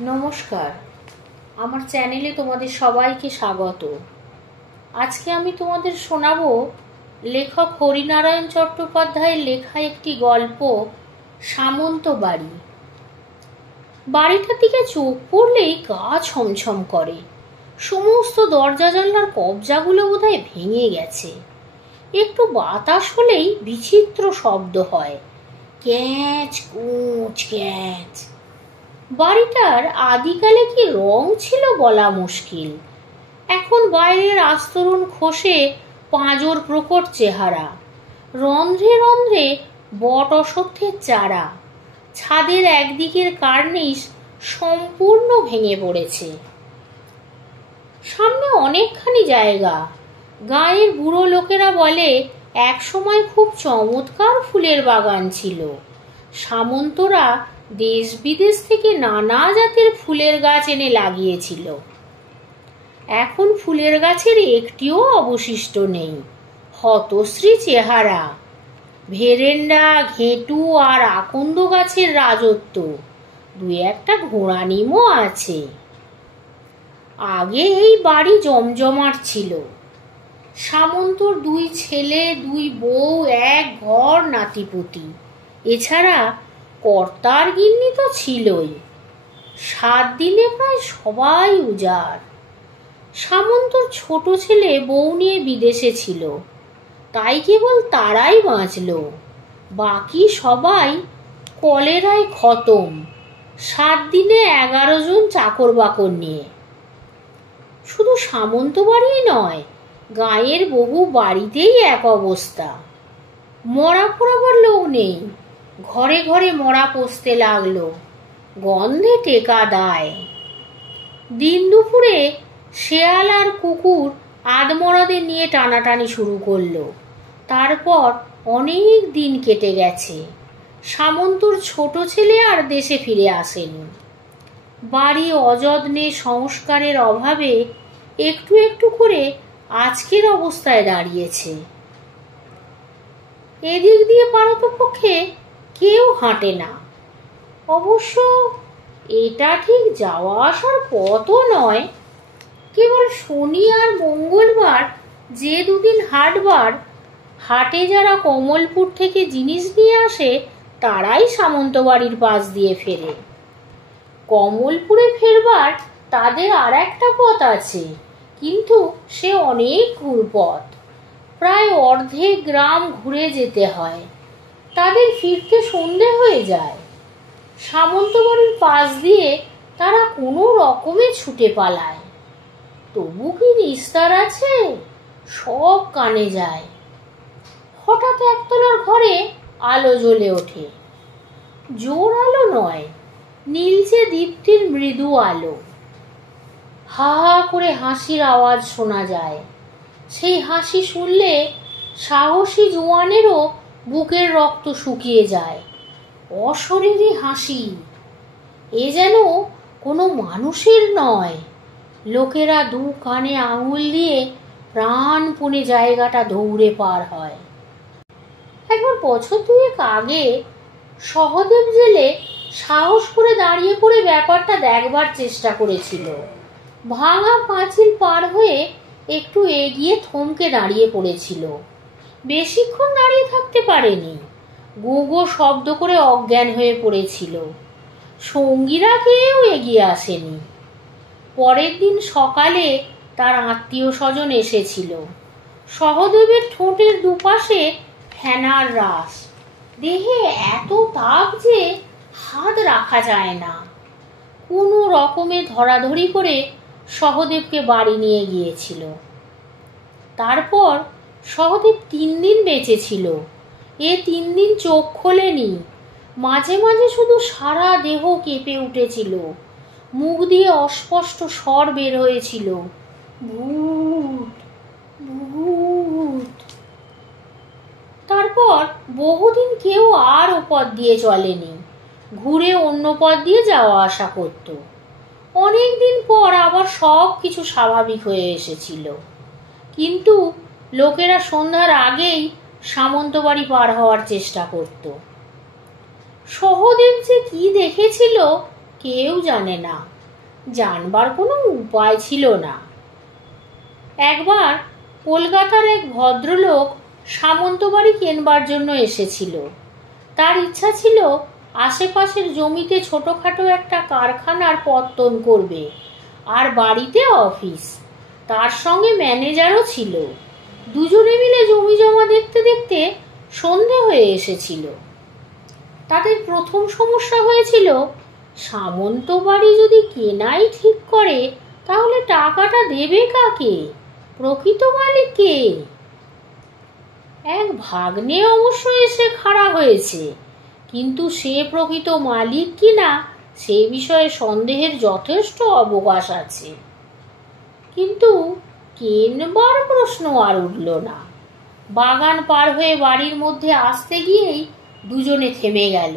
নমস্কার, আমার চ্যানেলে তোমাদের সবাইকে স্বাগত। আজকে আমি তোমাদের শোনাবো লেখক হরিনারায়ণ চট্টোপাধ্যায়ের লেখা একটি গল্প, সামন্ত বাড়ি। বাড়িটার দিকে চোখ পড়লেই গা ছমছম করে। সমস্ত দরজা জানলার কবজাগুলো বোধহয় ভেঙে গেছে। একটু বাতাস হলেই বিচিত্র শব্দ হয়, ক্যাঁচ কুঁচ ক্যাঁচ। বাড়িটার আদিকালে কি রং ছিল বলা মুশকিল। এখন বাইরের আস্তরণ খসে পাঁজর প্রকট চেহারা। রন্ধ্রে রন্ধ্রে বট অশ্বত্থের চারা। ছাদের একদিকের কার্নিশ সম্পূর্ণ ভেঙে পড়েছে। সামনে অনেকখানি জায়গা। গাঁয়ের বুড়ো লোকেরা বলে এক সময় খুব চমৎকার ফুলের বাগান ছিল। সামন্তরা দেশ বিদেশ থেকে নানা জাতের ফুলের গাছ এনে লাগিয়েছিল। এখন ফুলের গাছের একটিও অবশিষ্ট নেই। হতশ্রী চেহারা। ভেরেন্ডা, ঘেঁটু আর আকন্দ গাছের রাজত্ব। দু একটা ঘোড়া নিমও আছে। আগে এই বাড়ি জমজমাট ছিল। সামন্তর দুই ছেলে, দুই বউ, এক ঘর, নাতিপুতি। এছাড়া কর্তার গিন্নি তো ছিলই। 7 দিনে প্রায় সবাই উজাড়। সামন্তর ছোট ছেলে বউ নিয়ে বিদেশে ছিল, তাই কেবল তারাই বাঁচল। বাকি সবাই কলেরায় খতম। 7 দিনে 11 জন চাকর বাকর নিয়ে। শুধু সামন্ত বাড়িই নয়, গাঁয়ের বহু বাড়িতেই এক অবস্থা। মরা পোড়াবার লোক নেই। ঘরে ঘরে মরা পচতে লাগলো। গন্ধে টেকা দায়। দিন দুপুরে শেয়াল আর কুকুর আধমরাদের নিয়ে টানাটানি শুরু করলো। তারপর অনেক দিন কেটে গেছে। সামন্তর ছোট ছেলে আর দেশে ফিরে আসেনি। বাড়ি অযত্নে সংস্কারের অভাবে একটু একটু করে আজকের অবস্থায় দাঁড়িয়েছে। এদিক দিয়ে পারতপক্ষে কেউ হাঁটে না। অবশ্য এটা ঠিক যাওয়া আসার পথও নয়। কেবল শনি আর মঙ্গলবার যে দুদিন হাটবার, হাটে যারা কমলপুর থেকে জিনিস নিয়ে আসে তারাই সামন্ত বাড়ির পাশ দিয়ে ফেরে। কমলপুরে ফেরবার তাদের আর একটা পথ আছে, কিন্তু সে অনেক ঘুরপথ। প্রায় অর্ধেক গ্রাম ঘুরে যেতে হয়। তাদের ফিরতে সন্ধে হয়ে যায়। সামন্ত বাড়ির পাশ দিয়ে তারা কোনো রকমে ছুটে পালায়। তবু কি নিস্তার আছে? সব কানে যায়। হঠাৎ একতলার ঘরে আলো জ্বলে ওঠে। জোর আলো নয়, নীলচে দীপ্তির মৃদু আলো। হা হা করে হাসির আওয়াজ শোনা যায়। সেই হাসি শুনলে সাহসী জোয়ানেরও বুকের রক্ত শুকিয়ে যায়। অশরীরী হাসি। এ যেন কোনো মানুষের নয়। লোকেরা দু কানে আঙুল দিয়ে প্রাণপণে জায়গাটা দৌড়ে পার হয়। একবার বছর 2 আগে সহদেব জেলে সাহস করে দাঁড়িয়ে পড়ে ব্যাপারটা দেখবার চেষ্টা করেছিল। ভাঙা পাঁচিল পার হয়ে একটু এগিয়ে থমকে দাঁড়িয়ে পড়েছিল। বেশিক্ষণ দাঁড়িয়ে থাকতে পারেনি। গো শব্দ করে অজ্ঞান হয়ে পড়েছিল। সঙ্গীরা কেউ এগিয়ে আসেনি। পরের দিন সকালে তার আত্মীয় স্বজন এসেছিল। সহদেবের ঠোঁটের দুপাশে ফেনার রাশ। দেহে এত তাপ যে হাত রাখা যায় না। কোনো রকমে ধরাধরি করে সহদেবকে বাড়ি নিয়ে গিয়েছিল। তারপর সহদেব 3 দিন বেঁচে ছিল। এ 3 দিন চোখ খোলেনি। মাঝে মাঝে শুধু সারা দেহ কেঁপে উঠেছিল। মুখ দিয়ে অস্পষ্ট স্বর বের হয়েছিল, ভূত ভূত। তারপর বহুদিন কেউ আর ও পথ দিয়ে চলেনি। ঘুরে অন্য পথ দিয়ে যাওয়া আসা করত। অনেকদিন পর আবার সব কিছু স্বাভাবিক হয়ে এসেছিল। কিন্তু লোকেরা সন্ধ্যার আগেই সামন্ত বাড়ি পার হওয়ার চেষ্টা করত। সহদেব যে কি দেখেছিল কেউ জানে না, জানবার কোনো উপায় ছিল না। একবার কলকাতার এক ভদ্রলোক সামন্তবাড়ি কেনবার জন্য এসেছিল। তার ইচ্ছা ছিল আশেপাশের জমিতে ছোটখাটো একটা কারখানার পত্তন করবে, আর বাড়িতে অফিস। তার সঙ্গে ম্যানেজারও ছিল। দুজনে মিলে জমি জমা দেখতে দেখতে সন্ধে হয়ে এসেছিল। তাদের প্রথম সমস্যা হয়েছিল, সামন্ত বাড়ি যদি কেনাই ঠিক করে তাহলে টাকাটা দেবে কাকে, প্রকৃত মালিক কে? এক ভাগ্নে অবশ্য এসে খাড়া হয়েছে, কিন্তু সে প্রকৃত মালিক কিনা সে বিষয়ে সন্দেহের যথেষ্ট অবকাশ আছে। কিন্তু কেনবার প্রশ্ন আর উঠল না। বাগান পার হয়ে বাড়ির মধ্যে আসতে গিয়েই দুজনে থেমে গেল।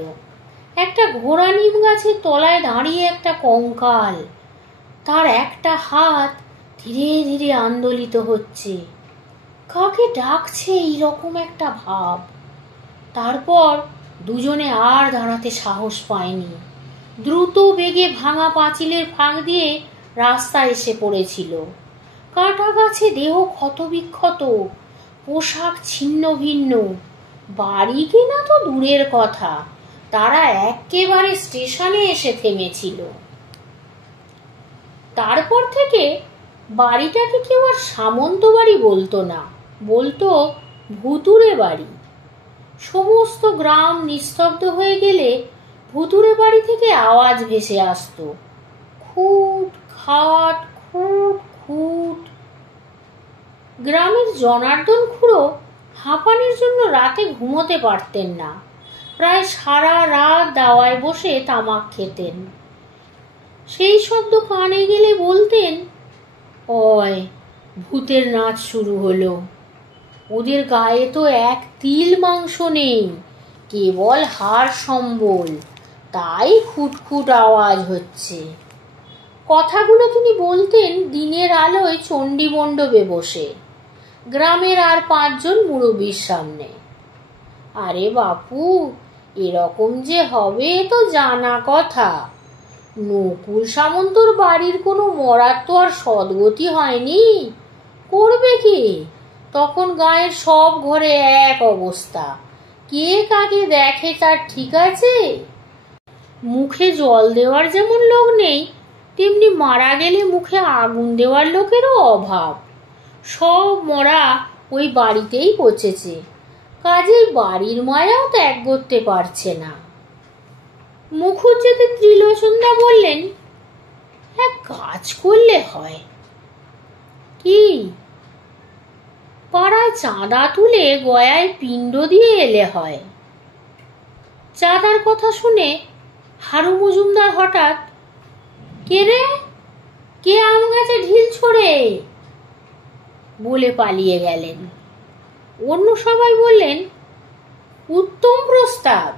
একটা ঘোড়া নিম গাছের তলায় দাঁড়িয়ে একটা কঙ্কাল, তার একটা হাত ধীরে ধীরে আন্দোলিত হচ্ছে। কাকে ডাকছে এইরকম একটা ভাব। তারপর দুজনে আর দাঁড়াতে সাহস পায়নি। দ্রুত বেগে ভাঙা পাঁচিলের ফাঁক দিয়ে রাস্তা এসে পড়েছিল। কাটা গাছে দেহ ক্ষতবিক্ষত, পোশাক ছিন্ন ভিন্ন। বাড়ি কিনা তো দূরের কথা, তারা একেবারে স্টেশনে এসে থেমেছিল। তারপর থেকে বাড়িটাকে কেউ আর সামন্ত বাড়ি বলতো না, বলতো ভুতুড়ে বাড়ি। সমস্ত গ্রাম নিস্তব্ধ হয়ে গেলে ভুতুড়ে বাড়ি থেকে আওয়াজ ভেসে আসতো, খুট খাট খুট খুট। গ্রামের জনার্দন খুড়ো হাঁপানির জন্য রাতে ঘুমোতে পারতেন না। প্রায় সারা রাত দাওয়ায় বসে তামাক খেতেন। সেই শব্দ কানে গেলে বলতেন, ওই ভূতের নাচ শুরু হলো। ওদের গায়ে তো এক তিল মাংস নেই, কেবল হাড় সম্বল, তাই খুটখুট আওয়াজ হচ্ছে। কথাগুলো তিনি বলতেন দিনের আলোয় চণ্ডী মণ্ডপে বসে, গ্রামের আর 5 জন মুরব্বির সামনে। আরে বাপু, এরকম যে হবে তো জানা কথা। নকুল সামন্তর বাড়ির কোনো মরার তো আর সদ্গতি হয়নি, করবে কি? তখন গায়ের সব ঘরে এক অবস্থা, কে কাকে দেখে তার ঠিক আছে। মুখে জল দেওয়ার যেমন লোক নেই, তেমনি মারা গেলে মুখে আগুন দেওয়ার লোকেরও অভাব। সব মরা ওই বাড়িতেই পচেছে, কাজেই বাড়ির মায়াও ত্যাগ করতে পারছে না। মুখুজ্জেতে ত্রিলোচনদা বললেন, এক কাজ করলে হয়। কি? পাড়ায় চাঁদা তুলে গয়ায় পিণ্ড দিয়ে এলে হয়। চাঁদার কথা শুনে হারু মজুমদার হঠাৎ, কে রে, কে আম গাছে ঢিল ছোড়ে, বলে পালিয়ে গেলেন। অন্য সবাই বললেন, উত্তম প্রস্তাব।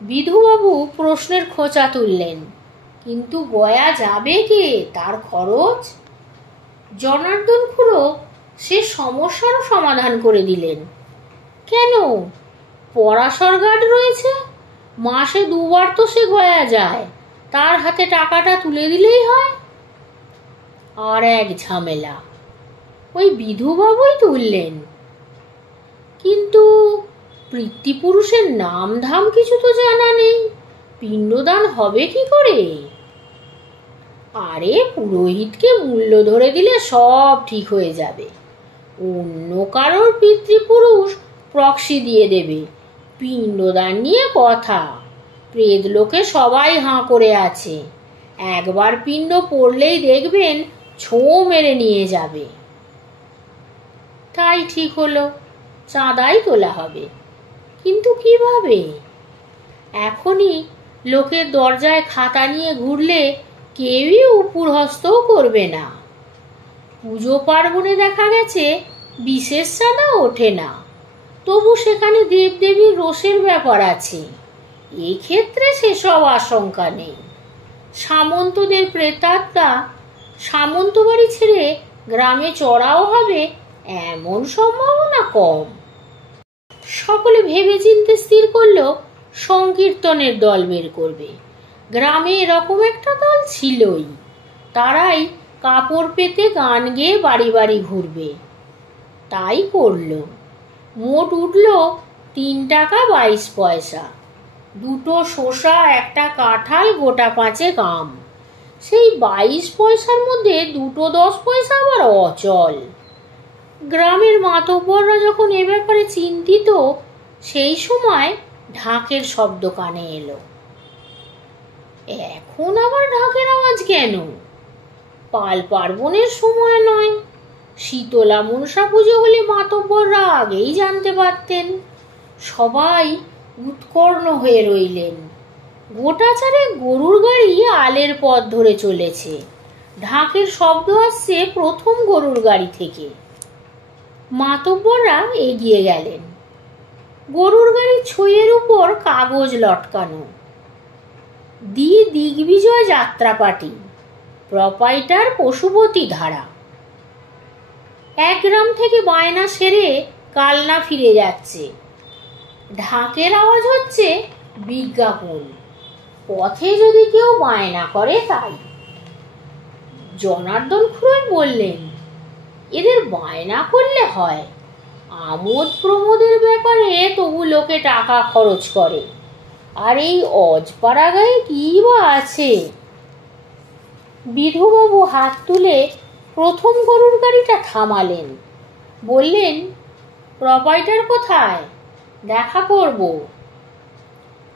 বিধুবাবু প্রশ্নের খোঁচা তুললেন, কিন্তু গয়া যাবে কে, তার খরচ? জনার্দন খুড়ো সে সমস্যারও সমাধান করে দিলেন। কেন, পরাশর গার্ড রয়েছে, মাসে 2 বার তো সে গয়া যায়, তার হাতে টাকাটা তুলে দিলেই হয়। আর এক ঝামেলা, ওই বিধুবাবুই তুললেন। কিন্তু পিতৃপুরুষের নাম ধাম কিছু তো জানা নেই, পিণ্ডদান হবে কি করে? আরে পুরোহিতকে মূল্য ধরে দিলে সব ঠিক হয়ে যাবে। অন্য কারোর পিতৃপুরুষ প্রক্সি দিয়ে দেবে, পিণ্ডদান নিয়ে কথা। প্রেত লোকে সবাই হাঁ করে আছে, একবার পিণ্ড পড়লেই দেখবেন ছো মেরে নিয়ে যাবে। তাই ঠিক হলো, চাঁদাই তোলা হবে। কিন্তু কিভাবে? এখনই লোকের দরজায় খাতা নিয়ে ঘুরলে কেউই উপর হস্তও করবে না। পুজো পার্বণে দেখা গেছে বিশেষ চাঁদা ওঠে না, তবু সেখানে দেবদেবীর রোষের ব্যাপার আছে। এক্ষেত্রে সেসব আশঙ্কা নেই। সামন্তদের প্রেতাত্মা সামন্ত বাড়ি ছেড়ে গ্রামে চড়াও হবে এমন সম্ভাবনা কম। সকলে ভেবে চিনতে স্থির করলো সংকীর্তনের দল বের করবে। গ্রামে এরকম একটা দল ছিলই, তারাই কাপড় পেতে গান গেয়ে বাড়ি বাড়ি ঘুরবে। তাই করল। মোট উঠল 3 টাকা 22 পয়সা। 2টো শসা, একটা কাঁঠাল, গোটা 5 আম। সেই 22 পয়সার মধ্যে 2টো 10 পয়সা আবার অচল। গ্রামের মাতব্বররা যখন এ ব্যাপারে চিন্তিত, সেই সময় ঢাকের শব্দ কানে এলো। এখন আবার ঢাকের আওয়াজ কেন? পাল পার্বণের সময় নয়। শীতলা মনসা পুজো হলে মাতব্বররা আগেই জানতে পারতেন। সবাই উৎকর্ণ হয়ে রইলেন। গোটা 4 গরুর গাড়ি আলের পথ ধরে চলেছে। ঢাকের শব্দ আসছে প্রথম গরুর গাড়ি থেকে। মাতব্বররা এগিয়ে গেলেন। গরুর গাড়ির ছইয়ের উপর কাগজ লটকানো, দিগ্বিজয় যাত্রা পার্টি, প্রোপাইটার পশুপতি ধারা। এক গ্রাম থেকে বায়না সেরে কালনা ফিরে যাচ্ছে। ঢাকের আওয়াজ হচ্ছে বিজ্ঞাপন। পথে যদি কেউ বায়না করে তাই। জনার্দন খুড়ো বললেন, এদের বায়না করলে হয়, আমোদ প্রমোদের ব্যাপারে তবু লোকে টাকা খরচ করে, আর এই অজপাড়া গায়ে কি বা আছে? বিধুবাবু হাত তুলে প্রথম গরুর গাড়িটা থামালেন। বললেন, প্রোপাইটার কোথায়? দেখা করব।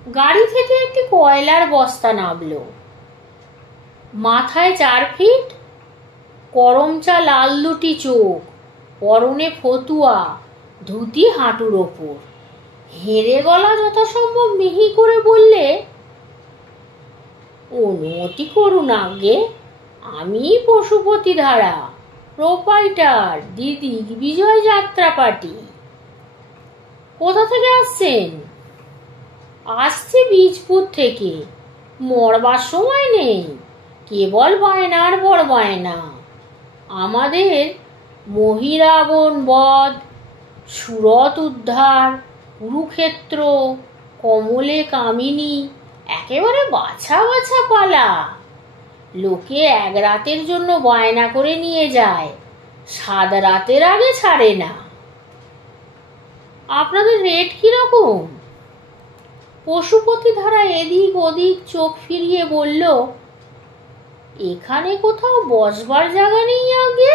গাড়ি থেকে একটি কয়লার বস্তা নামলো। মাথায় 4 ফিট, করমচা লাল 2টি চোখ, পরনে ফতুয়া, ধুতি হাঁটুর ওপর। হেরে গলা যথাসম্ভব মিহি করে বললে, অনুমতি করুন আগে, আমি পশুপতি ধারা, প্রোপাইটার, দিগ্বিজয় যাত্রা পার্টি। কোথা থেকে আসছেন? আসছি বীজপুর থেকে। মরবার সময় নেই, কেবল বায়নার পর বায়না। আমাদের মহিরাবণ বধ, সুরত উদ্ধার, কুরুক্ষেত্র, কমলে কামিনী, একেবারে বাছা বাছা পালা। লোকে 1 রাতের জন্য বায়না করে নিয়ে যায়, 7 রাতের আগে ছাড়ে না। আপনাদের রেট কিরকম? পশুপতি ধারা এদিক ওদিক চোখ ফিরিয়ে বলল, এখানে কোথাও বসবার জায়গা নেই আগে।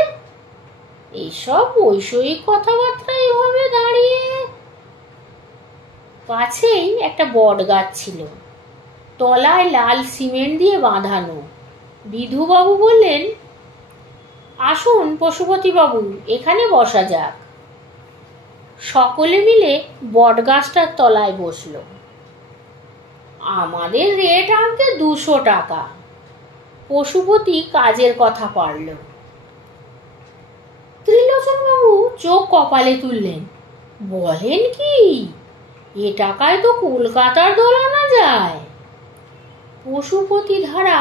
এসব বৈষয়িক কথাবার্তা এভাবে দাঁড়িয়ে। কাছেই একটা বট গাছ ছিল, তলায় লাল সিমেন্ট দিয়ে বাঁধানো। বিধুবাবু বললেন, আসুন পশুপতি বাবু, এখানে বসা যাক। সকলে মিলে বট গাছটার তলায় বসল। আমাদের রেট আনতে 200 টাকা। পশুপতি কাজের কথা পারল। ত্রিলোচন বাবু চোখ কপালে তুললেন। বলেন কি, এ টাকায় তো কলকাতার দল আনা যায়। পশুপতি ধারা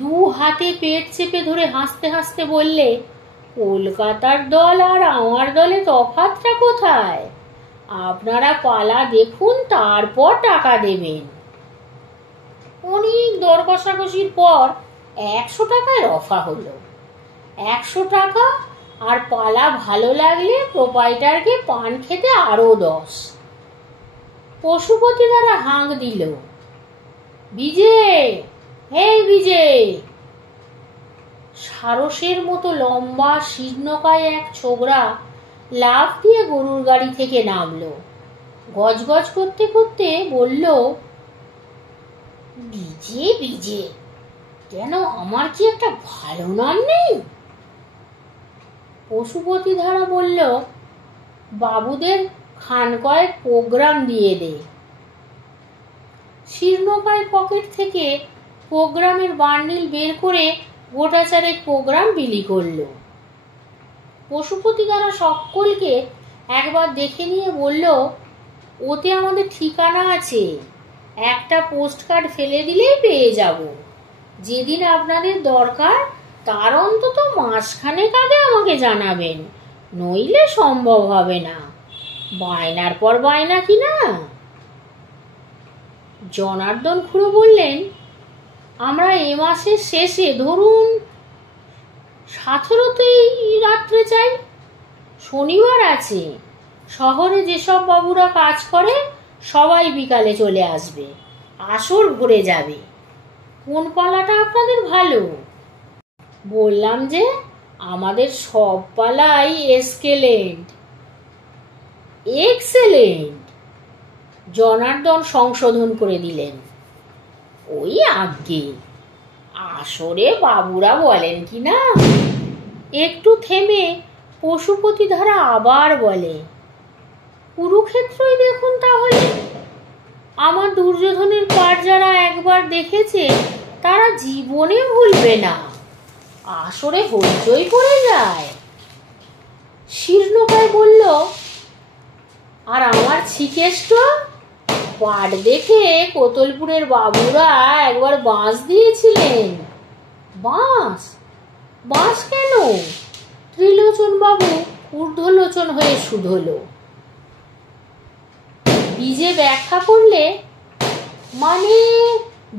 2 হাতে পেট চেপে ধরে হাসতে হাসতে বললে, কলকাতার দল আর আমার দলে তফাৎটা কোথায়? আপনারা পালা দেখুন, তারপর টাকা দেবেন। অনেক দর কষাকষির পর 100 টাকায় রফা হলো। 100 টাকা, আর পালা ভালো লাগলে প্রোপাইটারকে পান খেতে আরো 10। পশুপতি দ্বারা হাঁক দিল, বিজে, হেই বিজে। সারসের মতো লম্বা শীর্ণকায় এক ছোকরা লাফ দিয়ে গরুর গাড়ি থেকে নামলো। গজগজ করতে করতে বলল, বিজে বিজে, কেন আমার কি একটা ভালো নাম নেই? পশুপতি ধারা বলল, বাবুদের খান কয়েক প্রোগ্রাম দিয়ে দে। শীর্ণকায় পকেট থেকে প্রোগ্রামের বান্ডিল বের করে গোটা 4 প্রোগ্রাম বিলি করল। পশুপতি ধারা সকলকে একবার দেখে নিয়ে বলল, ওতে আমাদের ঠিকানা আছে, একটা পোস্ট কার্ড ফেলে দিলেই পেয়ে যাব। যেদিন আপনাদের দরকার তার অন্তত মাসখানেক আগে আমাকে জানাবেন, নইলে সম্ভব হবে না। বায়নার পর বায়না কি না? জনার্দন খুড়ো বললেন, আমরা এ মাসের শেষে ধরুন 17তেই রাত্রে চাই। শনিবার আছে। শহরে যেসব বাবুরা কাজ করে সবাই বিকালে চলে আসবে, আসর ভরে যাবে। কোন পালাটা আপনাদের ভালো? বললাম যে আমাদের সব পালাই এক্সেলেন্ট। এক্সেলেন্ট, জনার্দন সংশোধন করে দিলেন। ওই আজ্ঞে, আসরে বাবুরা বলেন কি না। একটু থেমে পশুপতি ধারা আবার বলে, কুরুক্ষেত্রই দেখুন তাহলে। আমার দুর্যোধনের পাঠ যারা একবার দেখেছে তারা জীবনে ভুলবে না। আসরে হইচই পড়ে যায়। শীর্ণকায় বলল, আর আমার ছিকেষ্ট পাঠ দেখে কোতলপুরের বাবুরা একবার বাঁশ দিয়েছিলেন। বাঁশ? বাঁশ কেন? ত্রিলোচন বাবু ঊর্ধ্বলোচন হয়ে শুধল। বিজে ব্যাখ্যা করলে, মানে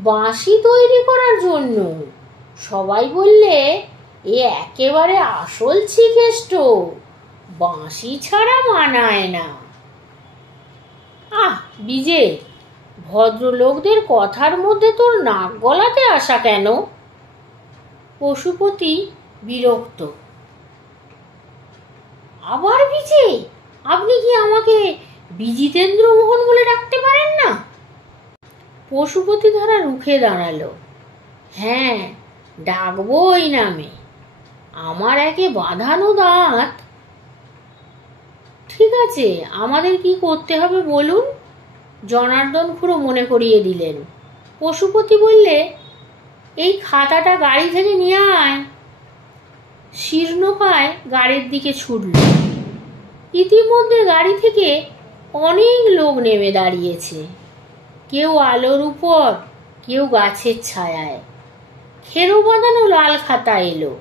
বাঁশি তৈরি করার জন্য। সবাই বললে এ একেবারে আসল ছিকেষ্ট, বাঁশি ছাড়া মানায় না। আহ বিজে, ভদ্রলোকদের কথার মধ্যে তোর নাক গলাতে আসা কেন? পশুপতি বিরক্ত। আবার বিজে, আপনি কি আমাকে বিজিতেন্দ্র মোহন বলে ডাকতে পারেন না? পশুপতি ধারা রুখে দাঁড়ালো। হ্যাঁ, ডাকবো ওই নামে। আমার একে বাঁধানো দাঁত। ঠিক আছে, আমাদের কি করতে হবে বলুন? জনার্দন খুড়ো মনে করিয়ে দিলেন। পশুপতি বললে, এই খাতাটা গাড়ি থেকে নিয়ে আয়। শীর্ণকায় গাড়ির দিকে ছুটল। ইতিমধ্যে গাড়ি থেকে অনেক লোক নেমে দাঁড়িয়েছে। কেউ আলোর উপর, কেউ গাছের ছায়ায়। খেরো বাঁধানো লাল খাতা এলো।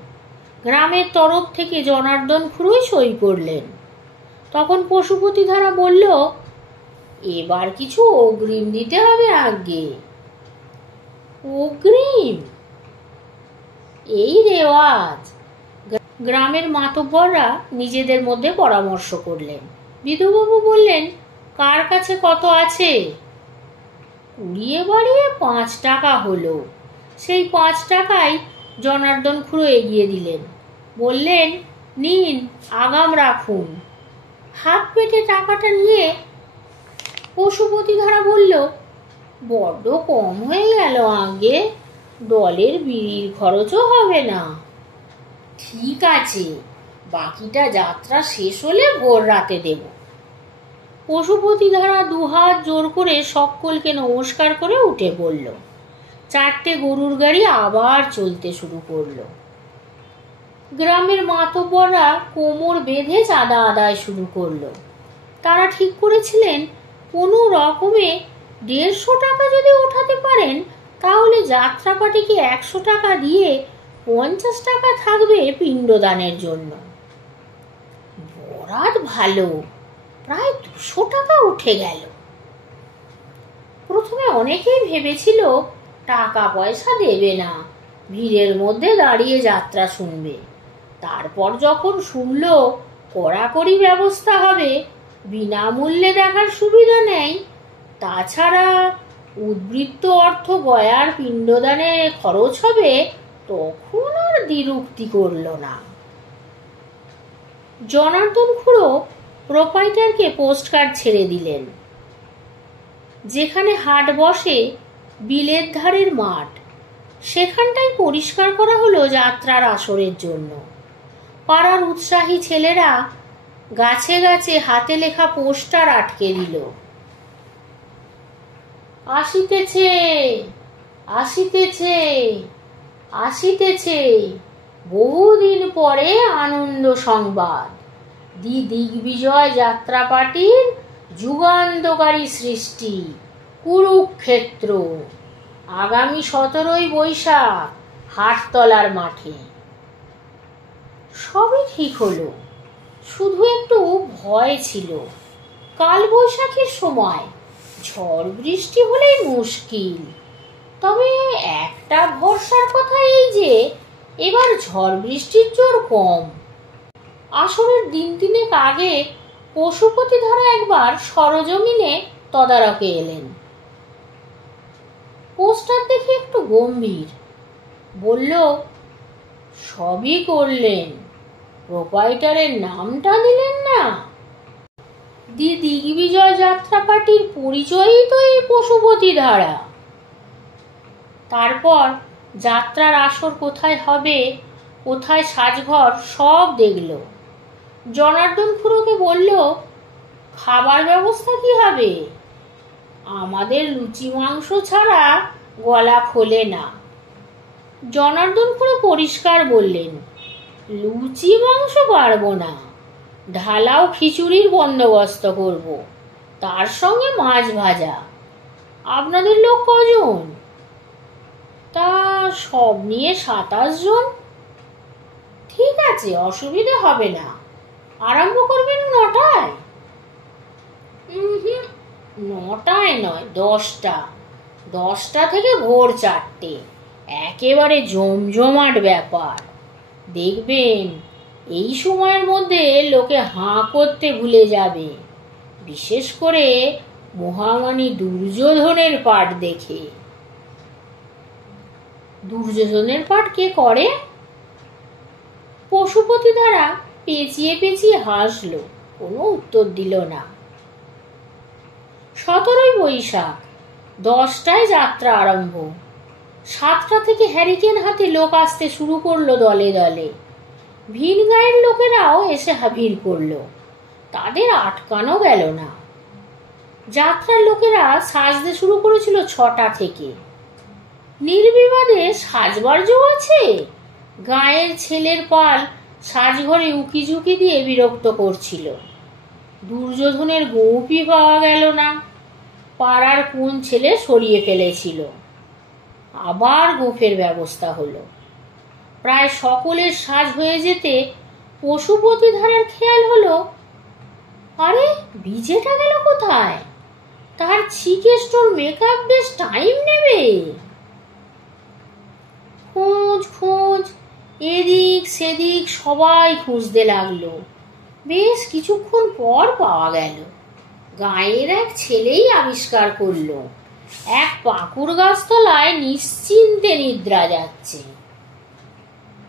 গ্রামের তরফ থেকে জনার্দন খুড়োই সই করলেন। তখন পশুপতি ধারা বলল, এবার কিছু অগ্রিম দিতে হবে আজ্ঞে। অগ্রিম? এই রেওয়াজ। গ্রামের মাতব্বররা নিজেদের মধ্যে পরামর্শ করলেন। বিধুবাবু বললেন, কার কাছে কত আছে? উড়িয়ে বাড়িয়ে 5 টাকা হলো। সেই 5 টাকাই জনার্দন খুড়ো এগিয়ে দিলেন। বললেন, নিন, আগাম রাখুন। হাত পেতে টাকাটা নিয়ে পশুপতি ধারা বলল, বড্ড কম হয়ে গেল আগে, দলের বিড়ির খরচও হবে না। ঠিক আছে, বাকিটা যাত্রা শেষ হলে ভোর রাতে দেব। পশুপতি ধারা 2 হাত জোর করে সকলকে নমস্কার করে উঠে পড়ল। 4টে গরুর গাড়ি আবার চলতে শুরু করলো। গ্রামের মাতব্বররা কোমর বেঁধে চাঁদা আদায় শুরু করলো। তারা ঠিক করেছিলেন, কোনো রকমে 150 টাকা যদি ওঠাতে পারেন তাহলে যাত্রাপাটিকে 100 টাকা দিয়ে 50 টাকা থাকবে পিণ্ডদানের জন্য। বরাত ভালো, প্রায় 200 টাকা উঠে গেল। প্রথমে অনেকেই ভেবেছিল টাকা পয়সা দেবে না, ভিড়ের মধ্যে দাঁড়িয়ে যাত্রা শুনবে। তারপর যখন শুনলো কড়াকড়ি ব্যবস্থা হবে, বিনামূল্যে দেখার সুবিধা নেই, তাছাড়া উদ্বৃত্ত অর্থ গয়ার পিণ্ডদানে খরচ হবে, তখন আর দ্বিরুক্তি করল না। জনার্দন খুড়ো প্রোপাইটারকে পোস্টকার্ড ছেড়ে দিলেন। যেখানে হাট বসে, বিলের ধারের মাঠ, সেখানটাই পরিষ্কার করা হলো যাত্রার আসরের জন্য। পাড়ার উৎসাহী ছেলেরা গাছে গাছে হাতে লেখা পোস্টার আটকে দিল। আসিতেছে, আসিতেছে, আসিতেছে, বহুদিন পরে আনন্দ সংবাদ। দিগ্বিজয় যাত্রাপাটির যুগান্তকারী সৃষ্টি কুরুক্ষেত্র, আগামী 17ই বৈশাখ হাটতলার মাঠে। সবই ঠিক হলো, শুধু একটু ভয় ছিল। কাল বৈশাখীর সময় ঝড় বৃষ্টি হলেই মুশকিল। তবে একটা ভরসার কথা এই যে এবার ঝড় বৃষ্টির জোর কম। আসরের দিন তিনেক আগে পশুপতিধারা একবার সরজমিনে তদারকে এলেন। পোস্টার দেখে একটু গম্ভীর, বলল, সবই করলেন, প্রোপাইটারের নামটা দিলেন না। দিগ্বিজয় যাত্রা পার্টির পরিচয়ই তো এই পশুপতিধারা। তারপর যাত্রার আসর কোথায় হবে, কোথায় সাজঘর সব দেখল। জনার্দন খুড়োকে বলল, খাবার ব্যবস্থা কি হবে? আমাদের লুচি মাংস ছাড়া গলা খোলে না। জনার্দন খুড়ো পরিষ্কার বললেন, লুচি মাংস পারবো না, ঢালাও খিচুড়ির বন্দোবস্ত করব, তার সঙ্গে মাছ ভাজা। আপনাদের লোক কজন? তা সব নিয়ে 27 জন। ঠিক আছে, অসুবিধে হবে না। আরম্ভ করবেন 9টায়? 9টায় নয়, 10টা। 10টা থেকে ভোর 4টে, একেবারে জমজমাট ব্যাপার। দেখবেন এই সময়ের মধ্যে লোকে হাঁ করতে ভুলে যাবে, বিশেষ করে মহামানী দুর্যোধনের পাঠ দেখে। দুর্যোধনের পাঠ কে করে? পশুপতিধারা পেঁচিয়ে পেঁচিয়ে হাসলো, কোনো উত্তর দিল না। 17ই বৈশাখ, 10টায় যাত্রা আরম্ভ। 7টা থেকে হ্যারিকেন হাতে লোক আসতে শুরু করলো দলে দলে। ভিন গাঁয়ের লোকেরাও এসে ভিড় করলো, তাদের আটকানো গেল না। যাত্রার লোকেরা সাজতে শুরু করেছিল 6টা থেকে। নির্বিবাদে সাজবার জো আছে? গাঁয়ের ছেলের পাল সাজঘরে উকিঝুঁকি দিয়ে বিরক্ত করছিল। দুর্যোধনের গৌপি পাওয়া গেল না, পাড়ার কোন ছেলে সরিয়ে ফেলেছিল। আবার গোফের ব্যবস্থা হলো। প্রায় সকলের সাজ হয়ে যেতে পশুপতিধারার খেয়াল হলো, আরে বিজেটা গেল কোথায়? তার চিকেস্টোর মেকআপ বেশ টাইম নেবে। খোঁজ খোঁজ, এদিক সেদিক সবাই খুঁজতে লাগলো। বেশ কিছুক্ষণ পর পাওয়া গেল। গাঁয়ের এক ছেলেই আবিষ্কার করলো, এক পাকুড় গাছতলায় নিশ্চিন্তে নিদ্রা যাচ্ছে।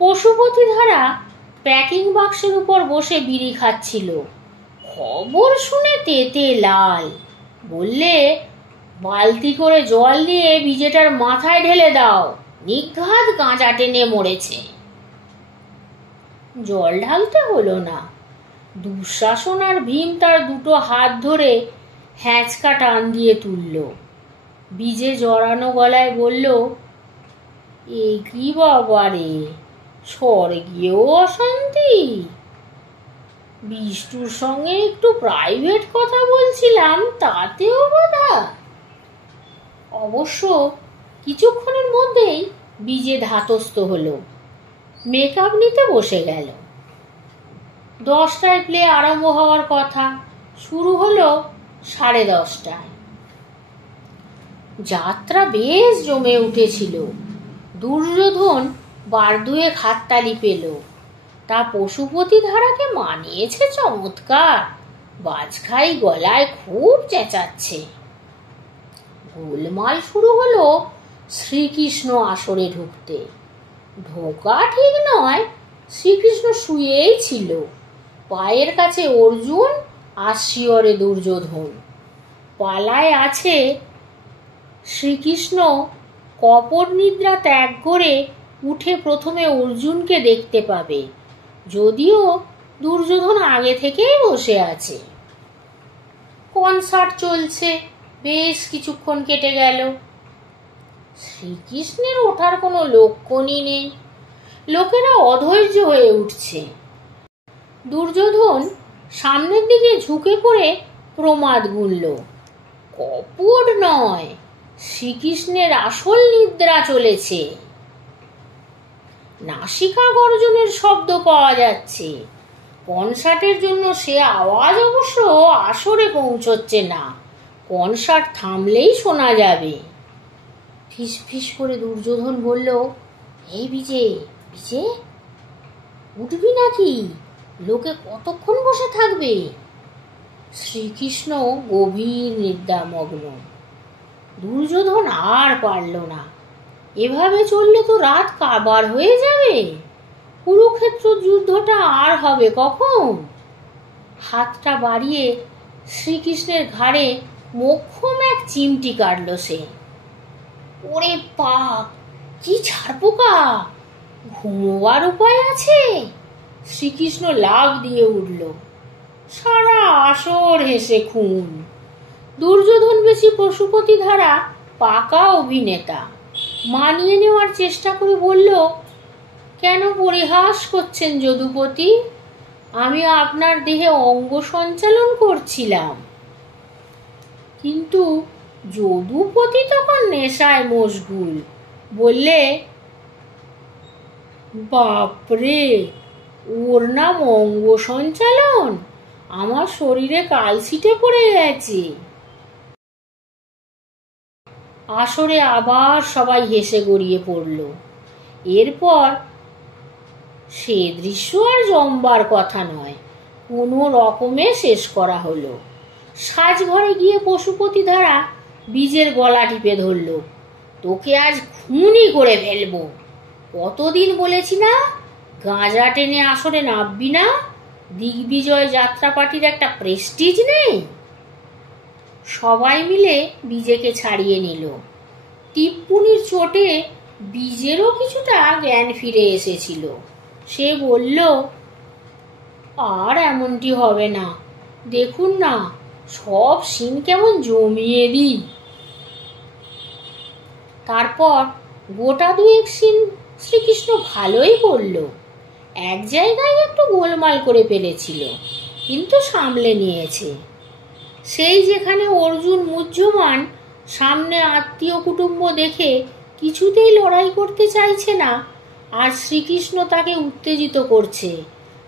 পশুপতিধারা প্যাকিং বাক্সের উপর বসে বিড়ি খাচ্ছিল। খবর শুনে তেতে লাল, বললে, বালতি করে জল নিয়ে বিজেটার মাথায় ঢেলে দাও, নিঘাত গাঁজা টেনে মরেছে। জল ঢালতে হলো না। দুঃশাসন আর ভীম তার দুটো হাত ধরে হ্যাঁচকা টান দিয়ে তুলল। বিজে জড়ানো গলায় বলল, এ কি বাবারে, স্বর্গীয় অশান্তি। বিষ্টুর সঙ্গে একটু প্রাইভেট কথা বলছিলাম, তাতেও বাধা। অবশ্য কিছুক্ষণের মধ্যেই বিজে ধাতস্থ হলো, মেকআপ নিতে বসে গেল। 10টায় প্লে আরম্ভ হওয়ার কথা, শুরু হলো 10:30টায়। যাত্রা বেশ জমে উঠেছিল। দুর্যোধন বারদুয়ে হাততালি পেল। তা পশুপতিধারাকে মানিয়েছে চমৎকার, বাজখাই গলায় খুব চেঁচাচ্ছে। গোলমাল শুরু হলো শ্রীকৃষ্ণ আসরে ঢুকতে। ঢোকা ঠিক নয়, শ্রীকৃষ্ণ শুয়েই ছিল, পায়ের কাছে অর্জুন আর শিয়রে দুর্যোধন। পালায় আছে শ্রীকৃষ্ণ। কপট নিদ্রা ত্যাগ করে উঠে প্রথমে অর্জুনকে দেখতে পাবে, যদিও দুর্যোধন আগে থেকেই বসে আছে। কনসার্ট চলছে, বেশ কিছুক্ষণ কেটে গেল। শ্রীকৃষ্ণের ওঠার কোনো লক্ষণই নেই। লোকেরা অধৈর্য হয়ে উঠছে। দুর্যোধন সামনের দিকে ঝুঁকে পড়ে প্রমাদ গুনল, কপট নয়, শ্রীকৃষ্ণের আসল নিদ্রা চলেছে। নাসিকা গর্জনের শব্দ পাওয়া যাচ্ছে। কনসার্টের জন্য সে আওয়াজ অবশ্য আসরে পৌঁছচ্ছে না, কনসার্ট থামলেই শোনা যাবে। ফিস ফিস করে দুর্যোধন বলল, এই বিজে, বিজে, উঠবি নাকি? লোকে কতক্ষণ বসে থাকবে? শ্রীকৃষ্ণ গভীর নিদ্রামগ্ন। দুর্যোধন আর পারল না। এভাবে চললে তো রাত কাবার হয়ে যাবে। কুরুক্ষেত্র যুদ্ধটা আর হবে কখন? হাতটা বাড়িয়ে শ্রীকৃষ্ণের ঘাড়ে মোক্ষম এক চিমটি কাটল সে। ওরে পাপ, কি ছারপোকা! ঘুমোবার উপায় আছে? শ্রীকৃষ্ণ লাফ দিয়ে উঠল। সারা আসর হেসে খুন। দুর্যোধন বেশি পশুপতি ধারা পাকা অভিনেতা। মানিয়ে নেওয়ার চেষ্টা করে বলল, কেন পরিহাস করছেন যদুপতি? আমি আপনার দেহে অঙ্গ সঞ্চালন করছিলাম। কিন্তু যদুপতি তখন নেশায় মশগুল। বললে, বাপরে, ওর নাম অঙ্গ সঞ্চালন? আমার শরীরে কালশিটে পড়ে গেছে। আসরে আবার সবাই হেসে গড়িয়ে পড়ল। এরপর সে দৃশ্য আর জমবার কথা নয়, কোনো রকমে শেষ করা হলো। সাজঘরে গিয়ে পশুপতি ধারা বীজের গলা টিপে ধরল। তোকে আজ খুনই করে ফেলবো। কতদিন বলেছি না, গাঁজা টেনে আসরে নামবি না? দিগ্বিজয় যাত্রা পার্টির একটা প্রেস্টিজ নেই? সবাই মিলে বীজেকে ছাড়িয়ে নিল। টিপ্পুনির চোটে বীজেরও কিছুটা জ্ঞান ফিরে এসেছিল। সে বলল, আর এমনটি হবে না। দেখুন না, সব সিন কেমন জমিয়ে দিই। তারপর গোটা দুয়েক সিন শ্রীকৃষ্ণ ভালোই করল। এক জায়গায় একটু গোলমাল করে ফেলেছিল, কিন্তু সামলে নিয়েছে। সেই যেখানে অর্জুন মুহ্যমান সামনে আত্মীয় কুটুম্ব দেখে কিছুতেই লড়াই করতে চাইছে না, আর শ্রীকৃষ্ণ তাকে উত্তেজিত করছে,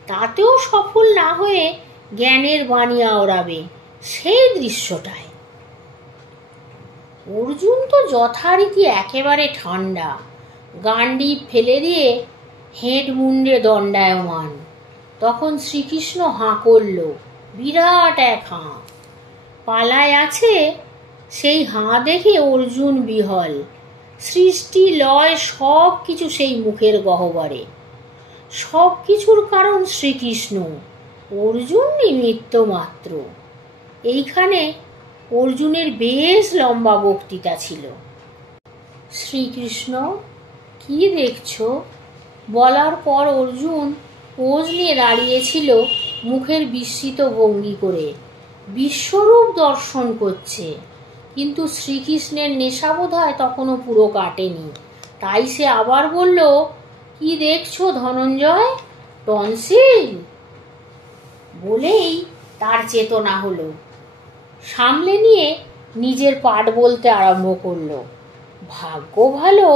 তাতেও সফল না হয়ে জ্ঞানের বাণী আওড়াবে, সেই দৃশ্যটায় অর্জুন তো যথারীতি একেবারে ঠান্ডা, গান্ডীব ফেলে দিয়ে হেঁট মুন্ডে দণ্ডায়মান। তখন শ্রীকৃষ্ণ হাঁ করল, বিরাট এক হাঁ। পালায় আছে সেই হাঁ দেখে অর্জুন বিহল। সৃষ্টি লয় সব কিছু সেই মুখের গহ্বরে। সব কিছুর কারণ শ্রীকৃষ্ণ, অর্জুন নিমিত্ত মাত্র। এইখানে অর্জুনের বেশ লম্বা বক্তৃতা ছিল। শ্রীকৃষ্ণ, কি দেখছো? বলার পর অর্জুন পোজ নিয়ে দাঁড়িয়েছিল, মুখের বিস্মিত ভঙ্গি করে। বিশ্বরূপ দর্শন করছে, কিন্তু শ্রীকৃষ্ণের নেশা বোধহয় তখনও পুরো কাটেনি। তাই সে আবার বলল, কি দেখছো ধনঞ্জয়? টনসিল? বলেই তার চেতনা হলো। সামলে নিয়ে নিজের পাঠ বলতে আরম্ভ করলো। ভাগ্য ভালো,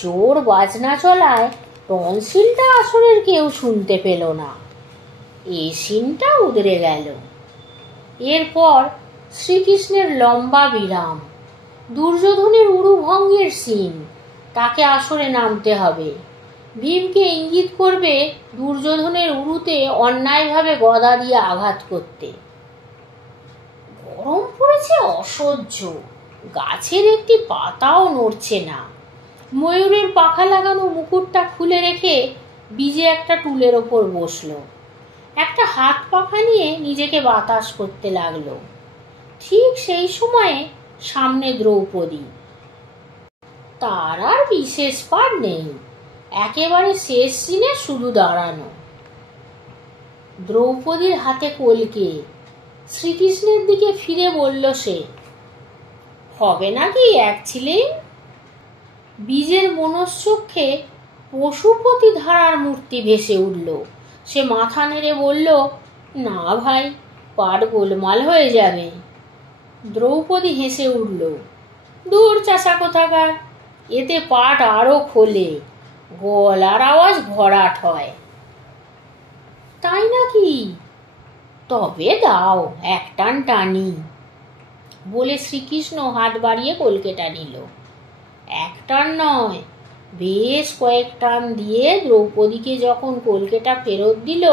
জোর বাজনা চলায় টনসিলটা আসরের কেউ শুনতে পেল না। এই সিনটা উদরে গেল। এরপর শ্রীকৃষ্ণের লম্বা বিরাম। দুর্যোধনের উরুভঙ্গের সিন, তাকে আসরে নামতে হবে। ভীমকে ইঙ্গিত করবে দুর্যোধনের উরুতে অন্যায়ভাবে গদা দিয়ে আঘাত করতে। গরম পড়েছে অসহ্য, গাছের একটি পাতাও নড়ছে না। ময়ূরের পাখা লাগানো মুকুটটা খুলে রেখে বীজে একটা টুলের ওপর বসলো। একটা হাত পাখা নিয়ে নিজেকে বাতাস করতে লাগলো। ঠিক সেই সময়ে সামনে দ্রৌপদী। তার আর বিশেষ পার নেই, একেবারে শেষ সিনে শুধু দাঁড়ানো। দ্রৌপদীর হাতে কলকে। শ্রীকৃষ্ণের দিকে ফিরে বলল সে, হবে নাকি এক ছিলে? বীজের মনশ্চক্ষে পশুপতি ধারার মূর্তি ভেসে উঠল। সে মাথা নেড়ে বলল, না ভাই, পাট গোলমাল হয়ে যাবে। দ্রৌপদী হেসে উঠল, দূর চাষা কোথাকার, এতে পাট আরো খোলে, গলার আওয়াজ ভরাট হয়। তাই নাকি? তবে দাও এক টান টানি। বলে শ্রীকৃষ্ণ হাত বাড়িয়ে কলকেটা নিল। একটার নয়, বেশ কয়েক টান দিয়ে দ্রৌপদীকে যখন কলকেটা ফেরত দিল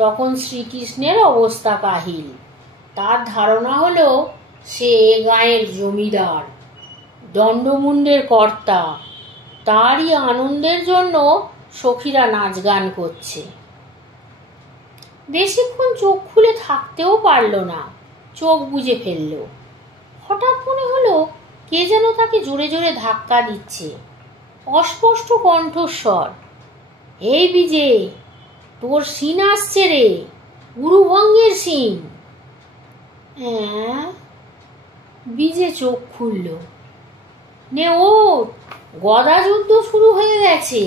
তখন শ্রীকৃষ্ণের অবস্থা কাহিল। তার ধারণা হলো সে গাঁয়ের জমিদার, দণ্ডমুণ্ডের কর্তা। তারই আনন্দের জন্য সখীরা নাচ গান করছে। বেশিক্ষণ চোখ খুলে থাকতেও পারল না, চোখ বুজে ফেলল। হঠাৎ মনে হলো কে যেন তাকে জোরে জোরে ধাক্কা দিচ্ছে। অস্পষ্ট কণ্ঠস্বর, এই বিজে, তোর সিন আসছে রে, গুরুভঙ্গের সিন। বিজে চোখ খুলল। নে ও, গদা যুদ্ধ শুরু হয়ে গেছে।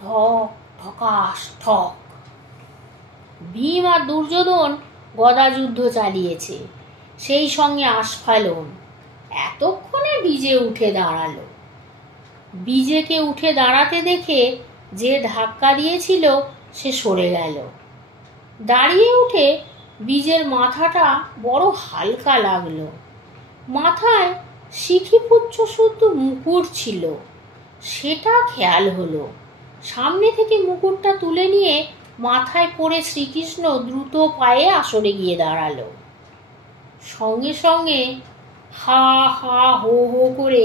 ঠক ঠকাস ঠক। ভীম আর দুর্যোধন গদা যুদ্ধ চালিয়েছে, সেই সঙ্গে আস্ফালন। এতক্ষণে বিজে উঠে দাঁড়ালো। বিজেকে উঠে দাঁড়াতে দেখে যে ধাক্কা দিয়েছিল সে সরে গেল। দাঁড়িয়ে উঠে বিজের মাথাটা বড় হালকা লাগলো। মাথায় শিখিপুচ্ছ শুদ্ধ মুকুট ছিল, সেটা খেয়াল হলো। সামনে থেকে মুকুটটা তুলে নিয়ে মাথায় পড়ে শ্রীকৃষ্ণ দ্রুত পায়ে আসরে গিয়ে দাঁড়ালো। সঙ্গে সঙ্গে হা হা হো হো করে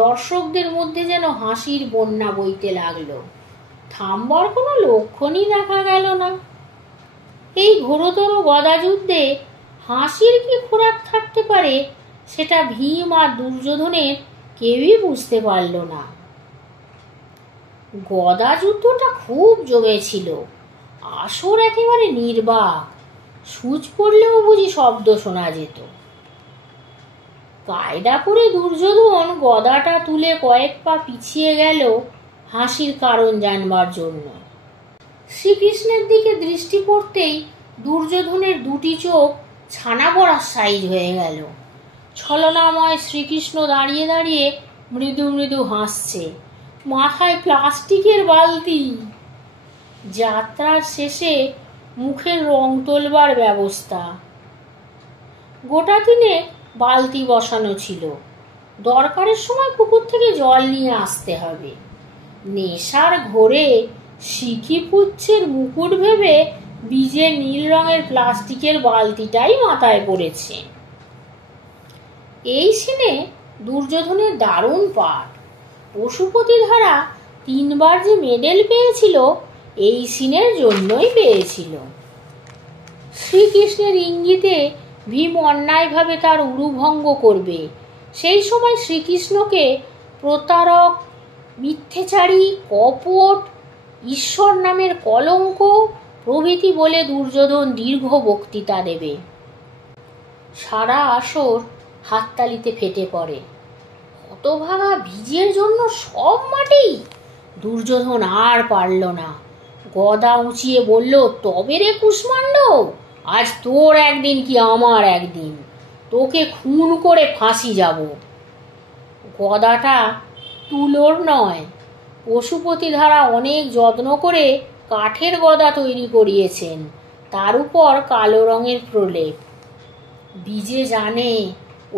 দর্শকদের মধ্যে যেন হাসির বন্যা বইতে লাগলো। থামবার কোনো লক্ষণই দেখা গেল না। এই ঘোরতর গদাযুদ্ধে হাসির কি খোরাক থাকতে পারে সেটা ভীম আর দুর্যোধনের কেউই বুঝতে পারল না। গদা যুদ্ধটা খুব জমেছিল। আসর একেবারে নির্বাক, সূচ পড়লেও বুঝি শব্দ শোনা যেত। কায়দা করে দুর্যোধন গদাটা তুলে কয়েক পা পিছিয়ে গেল হাসির কারণ জানবার জন্য। শ্রীকৃষ্ণের দিকে দৃষ্টি পড়তেই দুর্যোধনের দুটি চোখ ছানা পড়ার সাইজ হয়ে গেল। ছলনাময় শ্রীকৃষ্ণ দাঁড়িয়ে দাঁড়িয়ে মৃদু মৃদু হাসছে, মাথায় প্লাস্টিকের বালতি। যাত্রার শেষে মুখের রং তোলবার ব্যবস্থা। গোটা দিনে বালতি বসানো ছিল, দরকারের সময় পুকুর থেকে জল নিয়ে আসতে হবে। নেশার ঘোরে শিখিপুচ্ছের মুকুট ভেবে বীজের নীল রঙের প্লাস্টিকের বালতিটাই মাথায় পড়েছে। এই সিনে দুর্যোধনের দারুণ পাঠ। পশুপতি ধারা 3 বার যে মেডেল পেয়েছিল এই সিনের জন্যই পেয়েছিল। শ্রীকৃষ্ণের ইঙ্গিতে ভীম অন্যায়ভাবে তার উরুভঙ্গ করবে, সেই সময় শ্রীকৃষ্ণকে প্রতারক, মিথ্যেচারী, কপট, ঈশ্বর নামের কলঙ্ক প্রভৃতি বলে দুর্যোধন দীর্ঘ বক্তৃতা দেবে। সারা আসর হাততালিতে ফেটে পড়ে। হতভাগা বীজের জন্য সব মাটি। দুর্যোধন আর পারল না, গদা উঁচিয়ে বলল, তবে রে কুষ্মাণ্ড, আজ তোর একদিন কি আমার একদিন, তোকে খুন করে ফাঁসি যাব। গদাটা তুলোর নয়, পশুপতি ধারা অনেক যত্ন করে কাঠের গদা তৈরি করিয়েছেন, তার উপর কালো রঙের প্রলেপ। বীজে জানে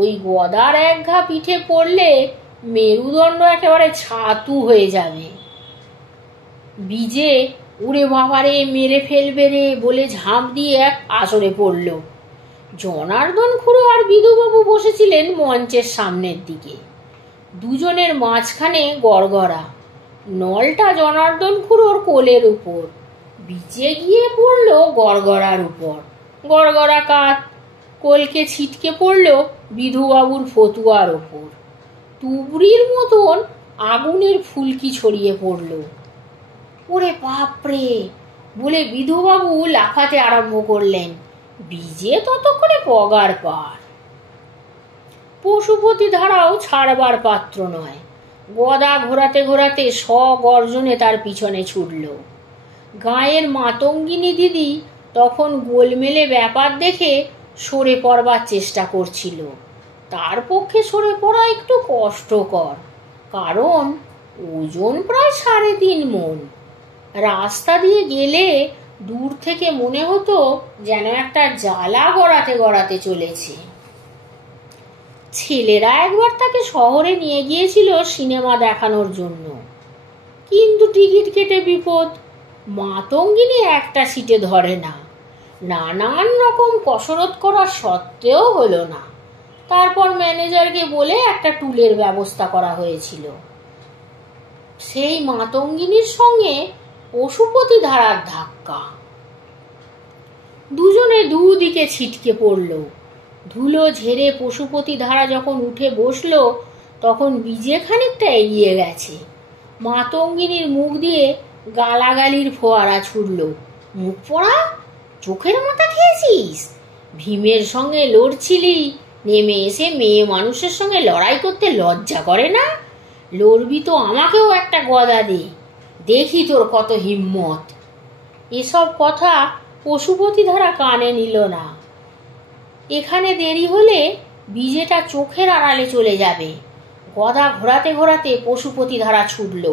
ওই গদার এক ঘা পিঠে পড়লে মেরুদণ্ড একেবারে ছাতু হয়ে যাবে। বীজে উড়ে বাবারে মেরে ফেলবে রে বলে ঝাঁপ দিয়ে এক আসরে পড়ল। জনার্দন খুড়ো আর বিধুবাবু বসেছিলেন মঞ্চের সামনের দিকে। দুজনের মাঝখানে গড়গড়া। নলটা জনার্দন খুড়োর কোলের উপর, বীজে গিয়ে পড়ল গড়গড়ার উপর। গড়গড়া কাত কোলকে ছিটকে পড়ল বিধুবাবুর ফতুয়ার ওপর। তুবড়ির মতন আগুনের ফুলকি ছড়িয়ে পড়ল। ওরে বাপরে বলে বিধুবাবু লাফাতে আরম্ভ করলেন। বীজে ততক্ষণে পগার পার। পশুপতি ধারাও ছাড়বার পাত্র নয়। গদা ঘোরাতে ঘোরাতে স্বগর্জনে তার পিছনে ছুটল। গাঁয়ের মাতঙ্গিনী দিদি তখন গোলমেলে ব্যাপার দেখে সরে পড়বার চেষ্টা করছিল। তার পক্ষে সরে পড়া একটু কষ্টকর, কারণ ওজন প্রায় 3.5 মণ। রাস্তা দিয়ে গেলে দূর থেকে মনে হতো যেন একটা জ্বালা গড়াতে গড়াতে চলেছে। ছেলেরা একবার তাকে শহরে নিয়ে গিয়েছিল সিনেমা দেখানোর জন্য, কিন্তু টিকিট কেটে বিপদ, মাতঙ্গিনী একটা সিটে ধরে না। নানান রকম কসরত করার সত্ত্বেও হলো না। তারপর ম্যানেজারকে বলে একটা টুলের ব্যবস্থা করা হয়েছিল। সেই মাতঙ্গিনীর সঙ্গে পশুপতি ধারার ধাক্কা। দুজনে দুদিকে ছিটকে পড়ল। ধুলো ঝেড়ে পশুপতি ধারা যখন উঠে বসলো, তখন বিজে খানিকটা এগিয়ে গেছে। মাতঙ্গিনীর মুখ দিয়ে গালাগালির ফোয়ারা ছুড়ল। মুখ পড়া, চোখের মাথা খেয়েছিস, ভীমের সঙ্গে লড়ছিলি, নেমে এসে মেয়ে মানুষের সঙ্গে লড়াই করতে লজ্জা করে না? লড়বি তো আমাকেও একটা গদা দে, দেখি তোর কত হিম্মত। এসব কথা পশুপতি ধারা কানে নিল না। এখানে দেরি হলে বিজেটা চোখের আড়ালে চলে যাবে। গদা ঘোরাতে ঘোরাতে পশুপতি ধারা ছুটল।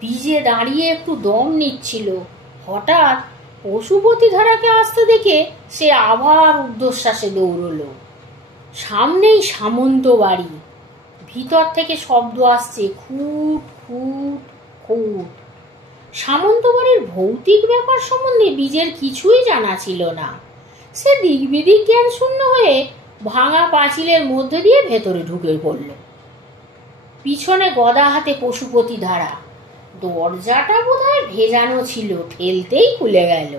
বিজে দাঁড়িয়ে একটু দম নিচ্ছিল। হঠাৎ পশুপতি ধারাকে আসতে দেখে সে আবার ঊর্ধ্বশ্বাসে দৌড়ল। সামনেই সামন্ত বাড়ি। ভিতর থেকে শব্দ আসছে, খুট খুট খুট। সামন্ত বাড়ির ভৌতিক ব্যাপার সম্বন্ধে বিজের কিছুই জানা ছিল না। সে দিক বিদিক জ্ঞান শূন্য হয়ে ভাঙা পাঁচিলের মধ্যে দিয়ে ভেতরে ঢুকে পড়ল। পিছনে গদা হাতে পশুপতি ধারা। দরজাটা বোধহয় ভেজানো ছিল, ঠেলতেই খুলে গেল।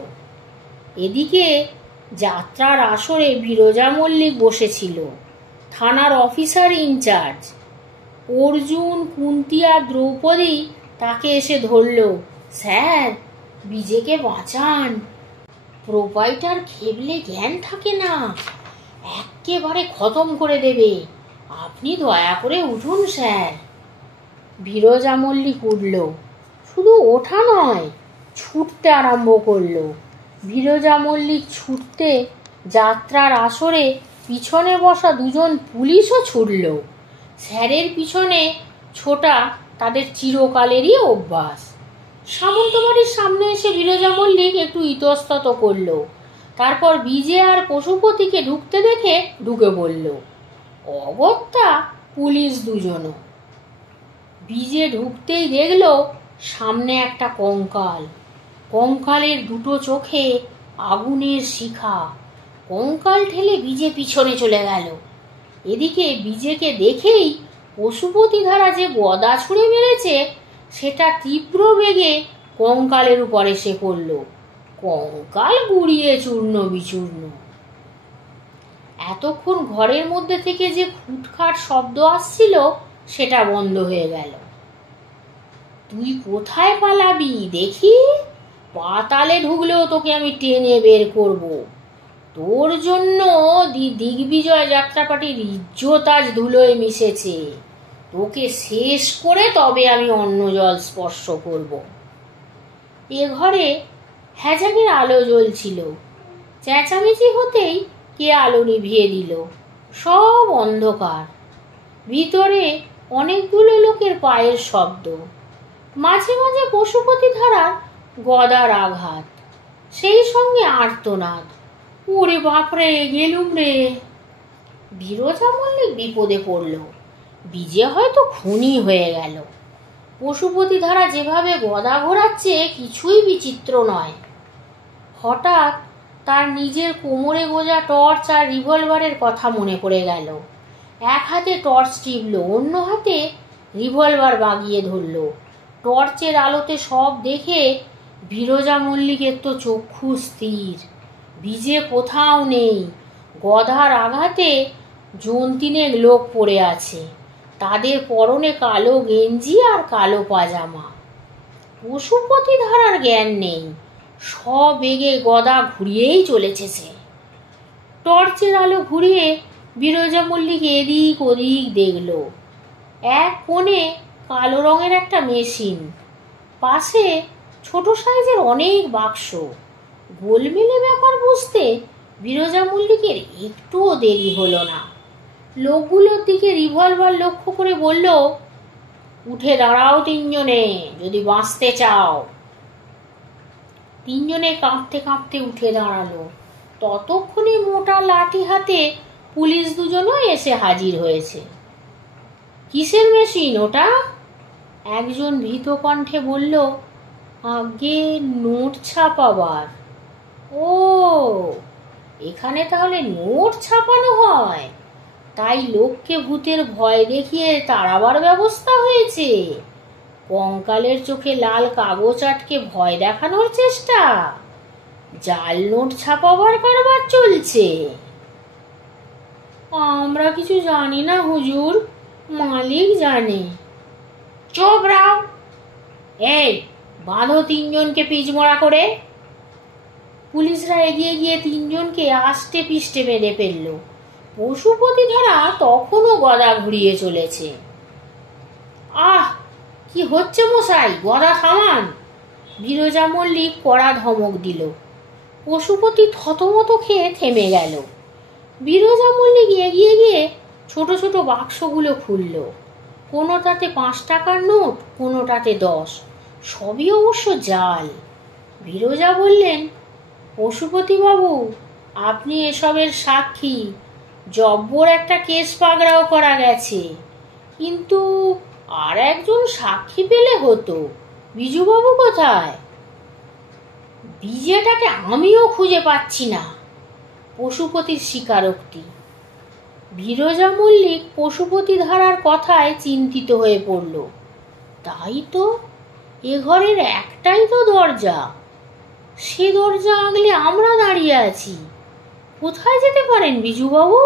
এদিকে যাত্রার আসরে বিরজা মল্লিক বসেছিল, থানার অফিসার ইনচার্জ। অর্জুন, কুন্তি আর দ্রৌপদী তাকে এসে ধরল। স্যার, বিজেকে বাঁচান, প্রোপাইটার খেবলে জ্ঞান থাকে না, একেবারে খতম করে দেবে, আপনি দয়া করে উঠুন স্যার। বিরজা মল্লিক উঠল। শুধু ওঠা নয়, ছুটতে আরম্ভ করলো। বিরজা মল্লিক ছুটতে যাত্রার আসরে পিছনে বসা দুজন পুলিশও ছুটল। স্যারের পিছনে ছোটা তাদের চিরকালেরই অভ্যাস। সামন্তবাড়ির সামনে এসে বিরজা মল্লিক একটু ইতস্তত করল। তারপর বিজে আর পশুপতিকে ঢুকতে দেখে ঢুকে পড়ল। অগত্যা পুলিশ দুজনও। বিজে ঢুকতেই দেখল সামনে একটা কঙ্কাল। কঙ্কালের দুটো চোখে আগুনের শিখা। কঙ্কাল ঠেলে বিজে পিছনে চলে গেল। এদিকে বিজেকে দেখেই পশুপতি ধারা যে গদা ছুঁড়ে মেরেছে সেটা তীব্র বেগে কঙ্কালের উপর এসে পড়ল। কঙ্কাল গুড়িয়ে চূর্ণ বিচূর্ণ। এতক্ষণ ঘরের মধ্যে থেকে যে খুটখাট শব্দ আসছিল সেটা বন্ধ হয়ে গেল। তুই কোথায় পালাবি দেখি? পাতালে ঢুকলেও তোকে আমি টেনে বের করব। তোর জন্য দিগ্বিজয় যাত্রাপাটির ইজ্জত আজ ধুলোয় মিশেছে। তোকে শেষ করে তবে আমি অন্য জল স্পর্শ করব। এ ঘরে হ্যাজাকের আলো জ্বলছিল। চেঁচামেচি হতেই কে আলো নিভিয়ে দিল। সব অন্ধকার। ভিতরে অনেকগুলো লোকের পায়ের শব্দ। মাঝে মাঝে পশুপতি ধারার গদার আঘাত, সেই সঙ্গে আর্তনাদ। ওরে বাপরে, গেলুম রে। বিরজা মল্লিক বিপদে পড়ল। বিজে হয়তো খুনি হয়ে গেল। পশুপতি ধারা যেভাবে গদা ঘোরাচ্ছে কিছুই বিচিত্র নয়। হঠাৎ তার নিজের কোমরে গোজা টর্চ আর রিভলভারের কথা মনে পড়ে গেল। এক হাতে টর্চ টিপল, অন্য হাতে রিভলভার বাগিয়ে ধরল। টর্চের আলোতে সব দেখে বিরজা মল্লিকের তো চক্ষু স্থির। বিজে কোথাও নেই। গদার আঘাতে জন্তিনেক লোক পড়ে আছে। তাদের পরনে কালো গেঞ্জি আর কালো পাজামা। পশুপতি ধারার জ্ঞান নেই। সব বেগে গদা ঘুরিয়েই চলেছে সে। টর্চের আলো ঘুরিয়ে বিরজা মল্লিক এদিক ওদিক দেখল। এক কোণে কালো রঙের একটা মেশিন, পাশে ছোট সাইজের অনেক বাক্স। গোলমেলে ব্যাপার বুঝতে বিরজা মল্লিকের একটুও দেরি হলো না। লোকগুলোর দিকে রিভলভার লক্ষ্য করে বলল, উঠে দাঁড়াও তিনজনে, যদি বাঁচতে চাও। তিনজনে কাঁপতে কাঁপতে উঠে দাঁড়ালো। ততক্ষণে মোটা লাঠি হাতে পুলিশ দুজনও এসে হাজির হয়েছে। কিসের মেশিন ওটা? একজন ভীত কণ্ঠে বলল, আগে নোট ছাপাবার। ও, এখানে তাহলে নোট ছাপানো হয়, তাই লোককে ভূতের ভয় দেখিয়ে তাড়াবার ব্যবস্থা হয়েছে। কঙ্কালের চোখে লাল কাগজ আটকে ভয় দেখানোর চেষ্টা। জাল নোট ছাপাবার কারবার চলছে। আমরা কিছু জানি না হুজুর, মালিক জানে। চুপ রাও। এই, বাঁধো তিনজনকে পিচমোড়া করে। পুলিশরা এগিয়ে গিয়ে তিনজনকে আষ্টে পিষ্টে বেঁধে ফেলল। পশুপতি ধরা তখনও গদা ঘুরিয়ে চলেছে। আহ, কি হচ্ছে মশাই, গদা থামান। বিরজা মল্লিক কড়া ধমক দিল। পশুপতি থতমত খেয়ে থেমে গেল। বিরজা মল্লিক এগিয়ে গিয়ে ছোট ছোট বাক্সগুলো খুলল। কোনোটাতে 5 টাকার নোট, কোনোটাতে 10, সবই অবশ্য জাল। বিরজা বললেন, পশুপতি বাবু, আপনি এসবের সাক্ষী। জব্বর একটা কেস পাগড়াও করা গেছে, কিন্তু আর একজন সাক্ষী পেলে হতো। বিজুবাবু কোথায়? বিজেটাকে আমিও খুঁজে পাচ্ছি না। পশুপতির স্বীকারোক্তি। বিরজা মল্লিক পশুপতি ধারার কথায় চিন্তিত হয়ে পড়ল। তাই তো, এ ঘরের একটাই তো দরজা। সে দরজা আগলে আমরা দাঁড়িয়ে আছি। কোথায় যেতে পারেন বিজুবাবু?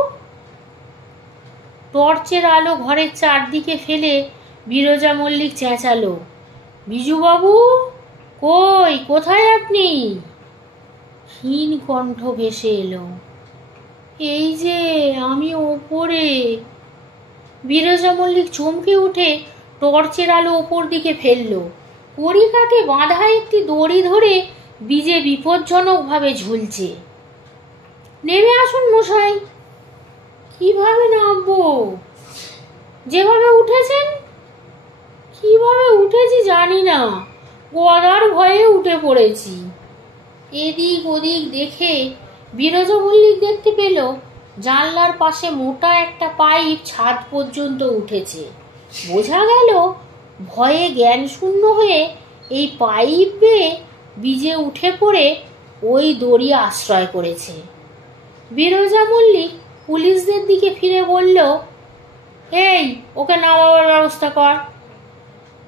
টর্চের আলো ঘরের চারদিকে ফেলে বিরজা মল্লিক চেঁচালো, বিজুবাবু, কই, কোথায় আপনি? ক্ষীণ কণ্ঠ ভেসে এলো, এই যে আমি ওপরে। বিরজা মল্লিক চমকে উঠে টর্চের আলো ওপর দিকে ফেললো। কড়িকাঠে বাঁধা একটি দড়ি ধরে বিজে বিপজ্জনকভাবে ঝুলছে। নেমে আসুন মশাই। কিভাবে নামবো? যেভাবে উঠেছেন। কিভাবে উঠেছি জানি না, গদার ভয়ে উঠে পড়েছি। এদিক ওদিক দেখে বিরজা মল্লিক দেখতে পেল জানলার পাশে মোটা একটা পাইপ ছাদ পর্যন্ত উঠেছে। বোঝা গেল ভয়ে জ্ঞান শূন্য হয়ে এই পাইপ বেয়ে বিজে উঠে পড়ে ওই দড়ি আশ্রয় করেছে। বিরজা মল্লিক পুলিশদের দিকে ফিরে বলল, এই, ওকে নামাবার ব্যবস্থা কর।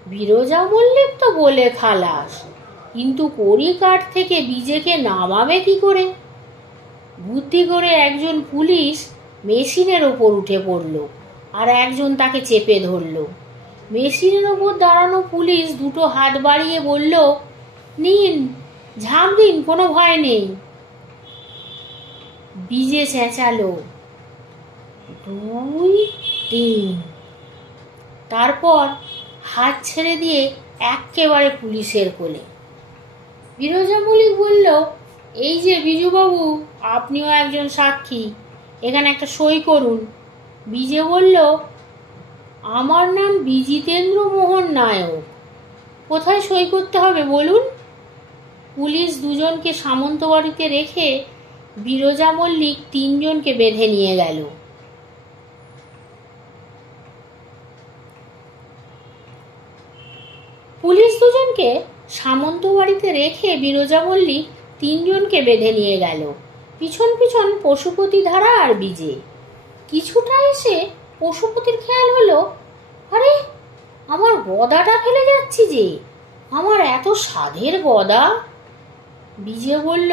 বিরজা মল্লিক তো বলে খালাস, কিন্তু কড়িকাঠ থেকে বিজেকে নামাবে কি করে? বুদ্ধি করে একজন পুলিশ মেশিনের ওপর উঠে পড়ল, আর একজন তাকে চেপে ধরল। মেশিনের ওপর দাঁড়ানো পুলিশ দুটো হাত বাড়িয়ে বলল, নিন, ঝাঁপ দিন, কোনো ভয় নেই। বিজে চেঁচালো, 2, 3। তারপর হাত ছেড়ে দিয়ে একেবারে পুলিশের কোলে। বিরজা মল্লিক বলল, এই যে বিজুবাবু, আপনিও একজন সাক্ষী, এখানে একটা সই করুন। বিজে বলল, আমার নাম বিজিতেন্দ্র মোহন নায়ক। কোথায় সই করতে হবে বলুন? পুলিশ দুজনকে সামন্তবাড়িতে রেখে বিরজা মল্লিক তিনজনকে বেঁধে নিয়ে গেল। পুলিশ দুজনকে সামন্তবাড়িতে রেখে বিরজা মল্লিক তিনজনকে বেঁধে নিয়ে গেল। পিছন পিছন পশুপতি ধারা আর বিজে। কিছুটা এসে পশুপতির খেয়াল হলো, আরে, আমার গদাটা ফেলে যাচ্ছি যে, আমার এত সাধের গদা। বিজে বলল,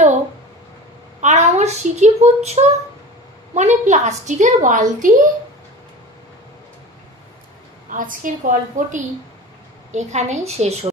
আর আমার সিকি পুচ্ছ, মানে প্লাস্টিকের বালতি। আজকের গল্পটি এখানেই শেষ হলো।